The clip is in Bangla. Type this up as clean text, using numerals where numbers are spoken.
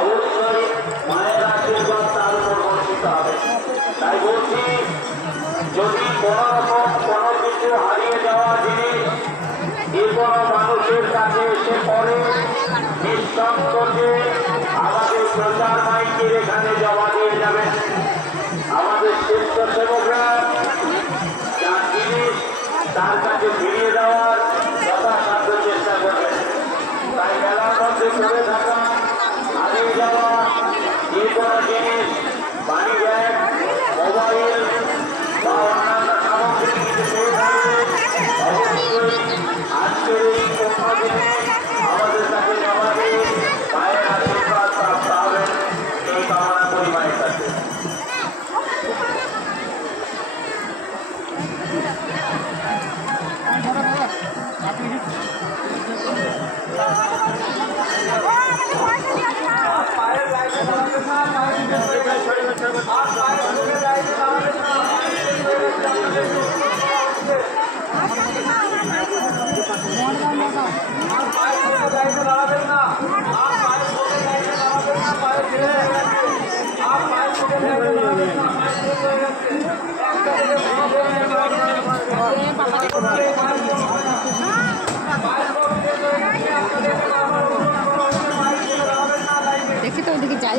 অবশ্যই মায়ের আশীর্বাদ তার উপর বর্ষিত হবে। তাই বলছি, যদি কোন রকম কোনো কিছু হারিয়ে যাওয়া জিনিস যে কোনো মানুষের কাছে এসে পড়ে, নিঃসংকোচে আমাদের প্রচার মাইকের এখানে জমা দিয়ে যাবেন। আমাদের স্বেচ্ছাসেবকরা যার জিনিস তার কাছে ফিরিয়ে দেওয়ার যথাসাধ্য চেষ্টা করবেন। তাই মেলার মধ্যে পড়ে থাকা, হারিয়ে যাওয়া যে কোনো জিনিস, পানি ব্যাগ, মোবাইল বা অন্যান্য সামগ্রী কিছু পেয়ে থাকলে অবশ্যই আজকের এই পূর্ণ দিনে আমাদের কাছে জমা দিয়ে মায়ের আশীর্বাদ প্রাপ্ত হবেন এই কামনা করি মায়ের কাছে। দেখি তো ওদিকে যাই।